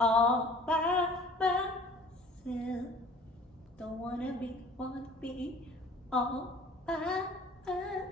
all by myself. Don't wanna be all by myself.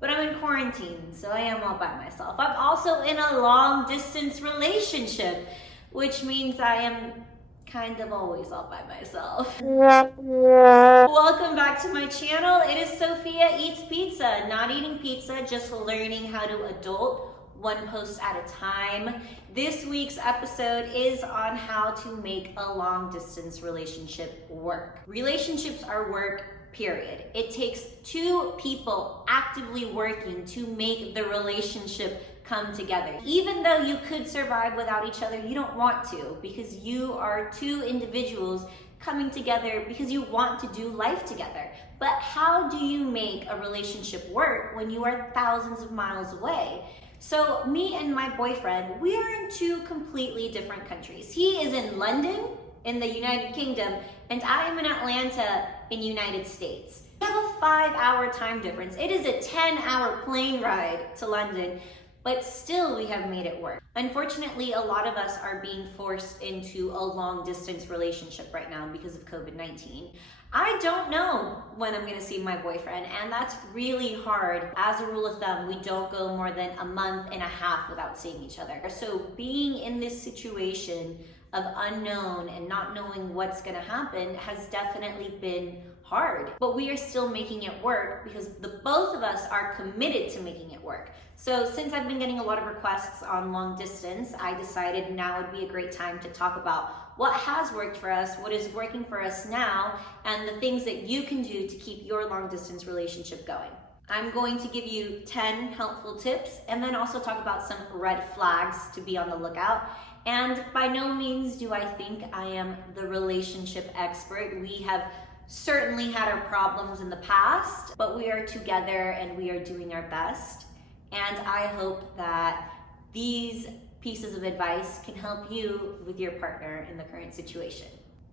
But I'm in quarantine, so I am all by myself. I'm also in a long distance relationship, which means I am kind of always all by myself. Welcome back to my channel. It is Sophia Eats Pizza. Not eating pizza, just learning how to adult, one post at a time. This week's episode is on how to make a long distance relationship work. Relationships are work, period. It takes two people actively working to make the relationship come together. Even though you could survive without each other, you don't want to, because you are two individuals coming together because you want to do life together. But how do you make a relationship work when you are thousands of miles away? So me and my boyfriend, we are in two completely different countries. He is in London in the United Kingdom, and I am in Atlanta in United States. We have a 5-hour time difference. It is a 10-hour plane ride to London, but still we have made it work. Unfortunately, a lot of us are being forced into a long distance relationship right now because of COVID-19. I don't know when I'm gonna see my boyfriend, and that's really hard. As a rule of thumb, we don't go more than a month and a half without seeing each other. So being in this situation of unknown and not knowing what's gonna happen has definitely been hard. But we are still making it work because the both of us are committed to making it work. So since I've been getting a lot of requests on long distance, I decided now would be a great time to talk about what has worked for us, what is working for us now, and the things that you can do to keep your long distance relationship going. I'm going to give you 10 helpful tips and then also talk about some red flags to be on the lookout. And by no means do I think I am the relationship expert. We have certainly had our problems in the past, but we are together and we are doing our best. And I hope that these pieces of advice can help you with your partner in the current situation.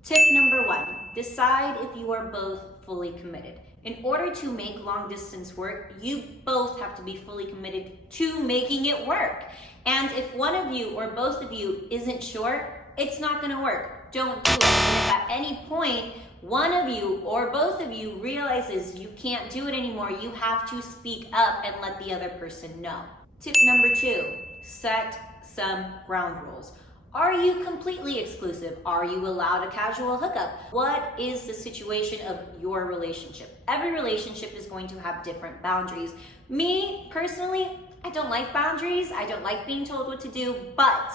Tip number 1, decide if you are both fully committed. In order to make long distance work, you both have to be fully committed to making it work. And if one of you or both of you isn't sure, it's not gonna work. Don't do it. And if at any point, one of you or both of you realizes you can't do it anymore, you have to speak up and let the other person know. Tip number 2, set some ground rules. Are you completely exclusive? Are you allowed a casual hookup? What is the situation of your relationship? Every relationship is going to have different boundaries. Me, personally, I don't like boundaries. I don't like being told what to do, but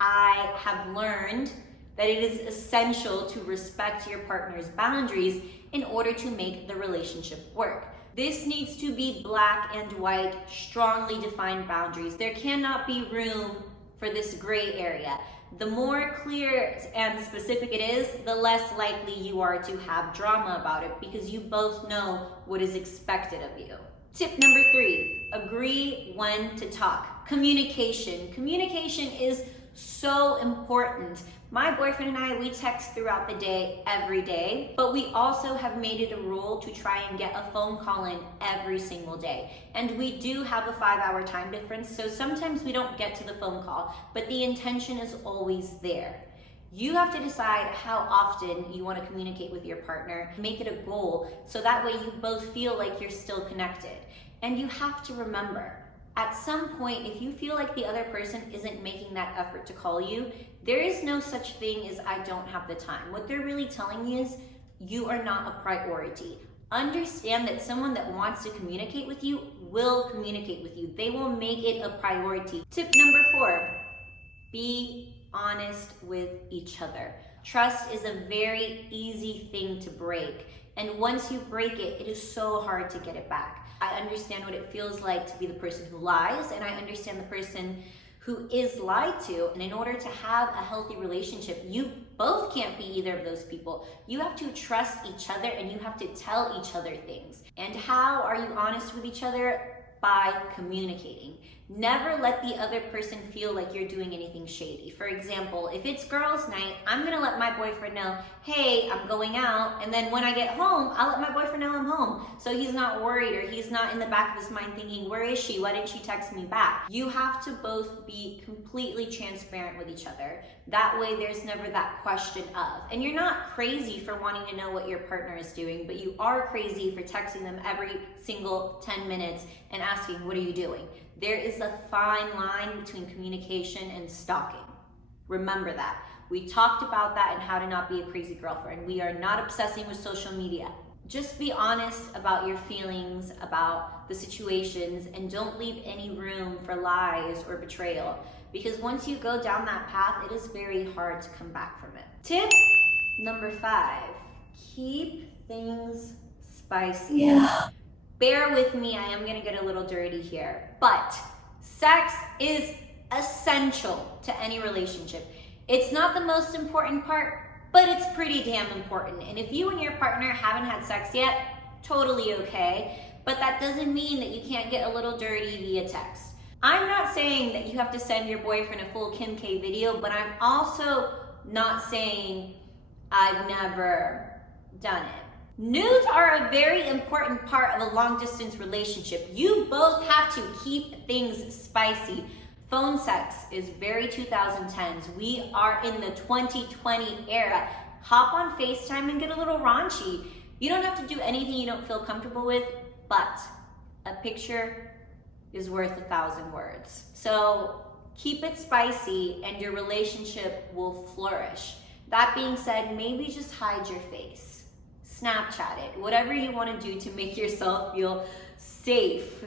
I have learned that it is essential to respect your partner's boundaries in order to make the relationship work. This needs to be black and white, strongly defined boundaries. There cannot be room for this gray area. The more clear and specific it is, the less likely you are to have drama about it because you both know what is expected of you. Tip number 3, agree when to talk. Communication. Communication is so important. My boyfriend and I, we text throughout the day, every day, but we also have made it a rule to try and get a phone call in every single day. And we do have a 5-hour time difference, so sometimes we don't get to the phone call, but the intention is always there. You have to decide how often you want to communicate with your partner, make it a goal, so that way you both feel like you're still connected. And you have to remember, at some point, if you feel like the other person isn't making that effort to call you, there is no such thing as I don't have the time. What they're really telling you is you are not a priority. Understand that someone that wants to communicate with you will communicate with you. They will make it a priority. Tip number 4, be honest with each other. Trust is a very easy thing to break. And once you break it, it is so hard to get it back. I understand what it feels like to be the person who lies, and I understand the person who is lied to. And in order to have a healthy relationship, you both can't be either of those people. You have to trust each other and you have to tell each other things. And how are you honest with each other? By communicating. Never let the other person feel like you're doing anything shady. For example, if it's girls' night, I'm gonna let my boyfriend know, hey, I'm going out, and then when I get home, I'll let my boyfriend know I'm home. So he's not worried, or he's not in the back of his mind thinking, where is she? Why didn't she text me back? You have to both be completely transparent with each other. That way there's never that question of. And you're not crazy for wanting to know what your partner is doing, but you are crazy for texting them every single 10 minutes and asking, what are you doing? There is a fine line between communication and stalking. Remember that. We talked about that and how to not be a crazy girlfriend. We are not obsessing with social media. Just be honest about your feelings, about the situations, and don't leave any room for lies or betrayal. Because once you go down that path, it is very hard to come back from it. Tip number 5, keep things spicy. Yeah. Bear with me, I am gonna get a little dirty here, but sex is essential to any relationship. It's not the most important part, but it's pretty damn important. And if you and your partner haven't had sex yet, totally okay, but that doesn't mean that you can't get a little dirty via text. I'm not saying that you have to send your boyfriend a full Kim K video, but I'm also not saying I've never done it. Nudes are a very important part of a long distance relationship. You both have to keep things spicy. Phone sex is very 2010s. We are in the 2020 era. Hop on FaceTime and get a little raunchy. You don't have to do anything you don't feel comfortable with, but a picture is worth 1,000 words. So keep it spicy and your relationship will flourish. That being said, maybe just hide your face. Snapchat it, whatever you want to do to make yourself feel safe.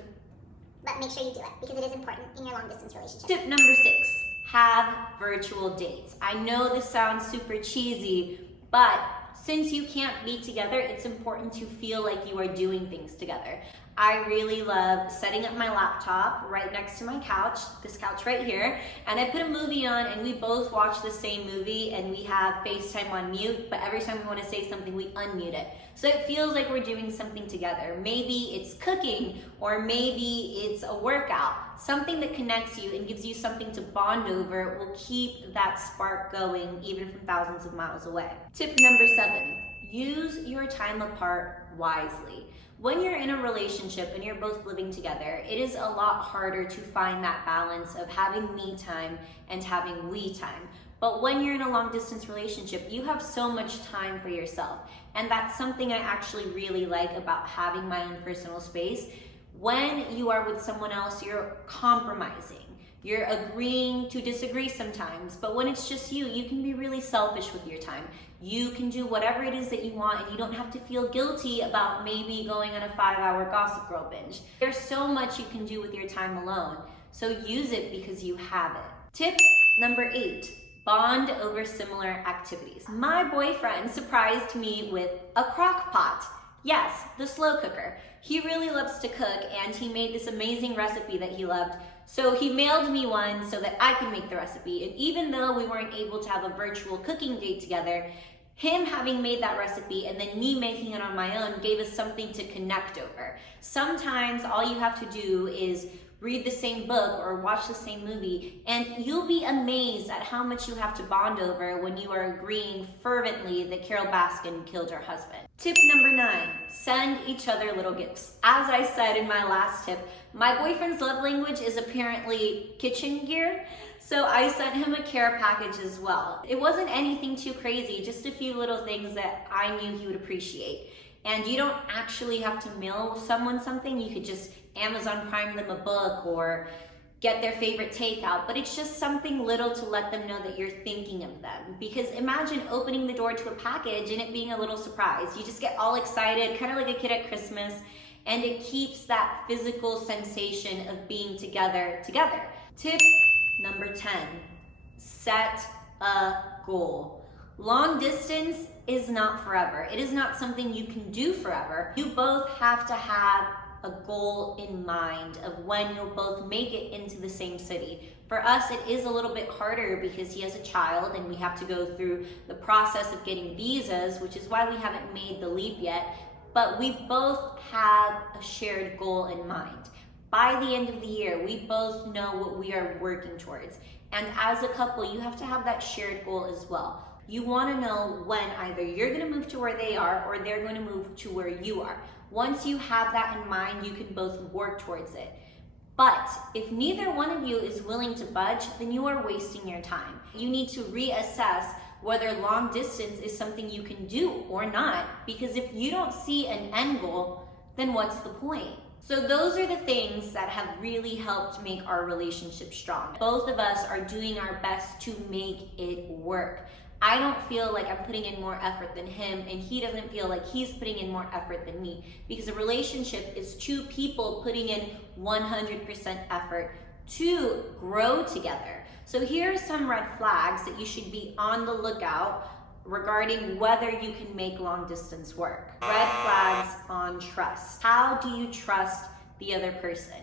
But make sure you do it because it is important in your long distance relationship. Tip number 6, have virtual dates. I know this sounds super cheesy, but since you can't be together, it's important to feel like you are doing things together. I really love setting up my laptop right next to my couch, this couch right here, and I put a movie on and we both watch the same movie and we have FaceTime on mute, but every time we want to say something, we unmute it. So it feels like we're doing something together. Maybe it's cooking, or maybe it's a workout. Something that connects you and gives you something to bond over will keep that spark going even from thousands of miles away. Tip number 7, use your time apart wisely. When you're in a relationship and you're both living together, it is a lot harder to find that balance of having me time and having we time. But when you're in a long distance relationship, you have so much time for yourself. And that's something I actually really like about having my own personal space. When you are with someone else, you're compromising. You're agreeing to disagree sometimes, but when it's just you, you can be really selfish with your time. You can do whatever it is that you want and you don't have to feel guilty about maybe going on a 5-hour Gossip Girl binge. There's so much you can do with your time alone, so use it because you have it. Tip number 8, bond over similar activities. My boyfriend surprised me with a crock pot. Yes, the slow cooker. He really loves to cook and he made this amazing recipe that he loved. So he mailed me one so that I could make the recipe. And even though we weren't able to have a virtual cooking date together, him having made that recipe and then me making it on my own gave us something to connect over. Sometimes all you have to do is read the same book or watch the same movie, and you'll be amazed at how much you have to bond over when you are agreeing fervently that Carol Baskin killed her husband. Tip number 9, send each other little gifts. As I said in my last tip, my boyfriend's love language is apparently kitchen gear, so I sent him a care package as well. It wasn't anything too crazy, just a few little things that I knew he would appreciate. And you don't actually have to mail someone something, you could just Amazon Prime them a book or get their favorite takeout, but it's just something little to let them know that you're thinking of them. Because imagine opening the door to a package and it being a little surprise. You just get all excited, kind of like a kid at Christmas, and it keeps that physical sensation of being together. Tip number 10, set a goal. Long distance is not forever. It is not something you can do forever. You both have to have a goal in mind of when you'll both make it into the same city. For us, it is a little bit harder because he has a child and we have to go through the process of getting visas, which is why we haven't made the leap yet. But we both have a shared goal in mind. By the end of the year, we both know what we are working towards. And as a couple, you have to have that shared goal as well. You want to know when either you're going to move to where they are or they're going to move to where you are. Once you have that in mind, you can both work towards it. But if neither one of you is willing to budge, then you are wasting your time. You need to reassess whether long distance is something you can do or not, because if you don't see an end goal, then what's the point? So those are the things that have really helped make our relationship strong. Both of us are doing our best to make it work. I don't feel like I'm putting in more effort than him, and he doesn't feel like he's putting in more effort than me, because a relationship is two people putting in 100% effort to grow together. So here are some red flags that you should be on the lookout regarding whether you can make long distance work. Red flags on trust. How do you trust the other person?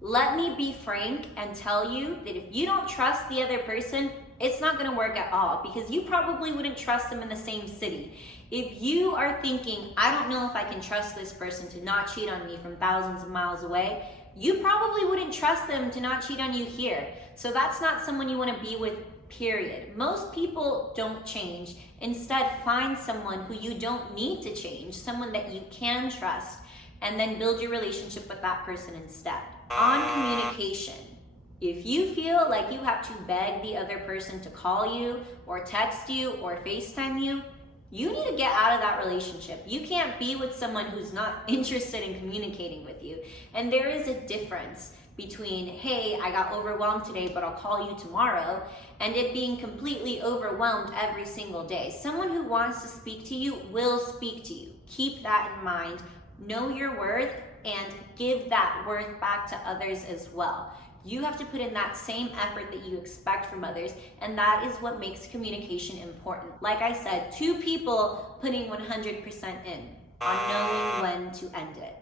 Let me be frank and tell you that if you don't trust the other person, it's not going to work at all, because you probably wouldn't trust them in the same city. If you are thinking, I don't know if I can trust this person to not cheat on me from thousands of miles away, you probably wouldn't trust them to not cheat on you here. So that's not someone you want to be with, period. Most people don't change. Instead, find someone who you don't need to change, someone that you can trust, and then build your relationship with that person instead. On communication. If you feel like you have to beg the other person to call you or text you or FaceTime you, you need to get out of that relationship. You can't be with someone who's not interested in communicating with you. And there is a difference between, hey, I got overwhelmed today, but I'll call you tomorrow, and it being completely overwhelmed every single day. Someone who wants to speak to you will speak to you. Keep that in mind. Know your worth and give that worth back to others as well. You have to put in that same effort that you expect from others, and that is what makes communication important. Like I said, two people putting 100% in on knowing when to end it.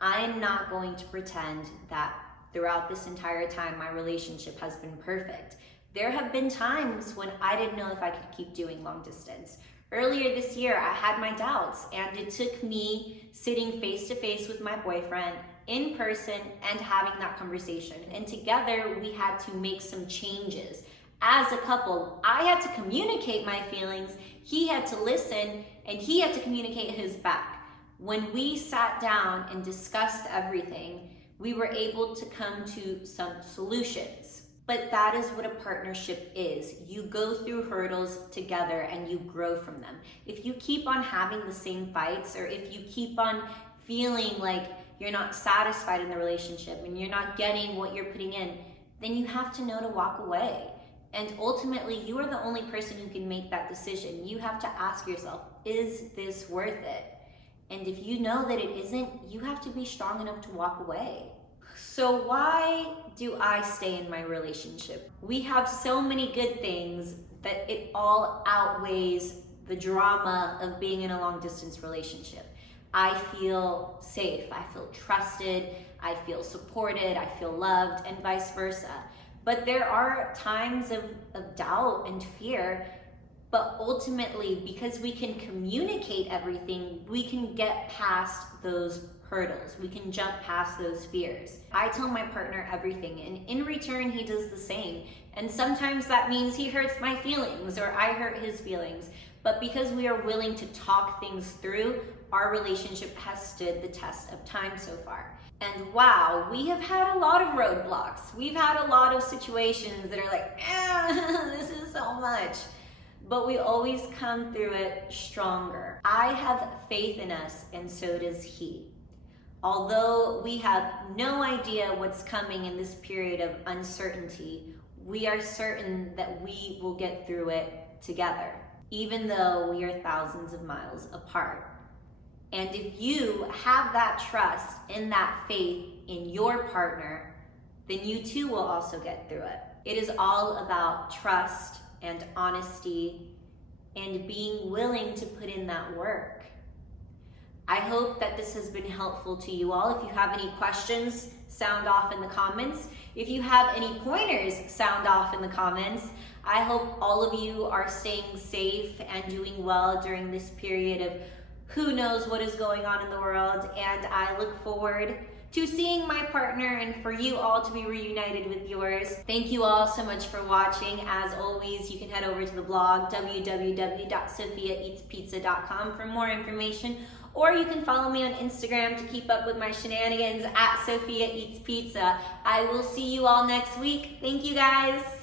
I am not going to pretend that throughout this entire time my relationship has been perfect. There have been times when I didn't know if I could keep doing long distance. Earlier this year, I had my doubts, and it took me sitting face to face with my boyfriend in person and having that conversation. And together we had to make some changes. As a couple, I had to communicate my feelings, he had to listen, and he had to communicate his back. When we sat down and discussed everything, we were able to come to some solutions. But that is what a partnership is. You go through hurdles together and you grow from them. If you keep on having the same fights, or if you keep on feeling like you're not satisfied in the relationship and you're not getting what you're putting in, then you have to know to walk away. And ultimately, you are the only person who can make that decision. You have to ask yourself, is this worth it? And if you know that it isn't, you have to be strong enough to walk away. So why do I stay in my relationship? We have so many good things that it all outweighs the drama of being in a long distance relationship. I feel safe, I feel trusted, I feel supported, I feel loved, and vice versa. But there are times of doubt and fear, but ultimately, because we can communicate everything, we can get past those hurdles. We can jump past those fears. I tell my partner everything, and in return, he does the same. And sometimes that means he hurts my feelings or I hurt his feelings. But because we are willing to talk things through, our relationship has stood the test of time so far. And wow, we have had a lot of roadblocks. We've had a lot of situations that are like, this is so much. But we always come through it stronger. I have faith in us, and so does he. Although we have no idea what's coming in this period of uncertainty, we are certain that we will get through it together, even though we are thousands of miles apart. And if you have that trust and that faith in your partner, then you too will also get through it. It is all about trust and honesty and being willing to put in that work. I hope that this has been helpful to you all. If you have any questions, sound off in the comments. If you have any pointers, sound off in the comments. I hope all of you are staying safe and doing well during this period of who knows what is going on in the world, and I look forward to seeing my partner and for you all to be reunited with yours. Thank you all so much for watching. As always, you can head over to the blog, www.sophiaeatspizza.com, for more information, or you can follow me on Instagram to keep up with my shenanigans at Sophia Eats Pizza. I will see you all next week. Thank you guys.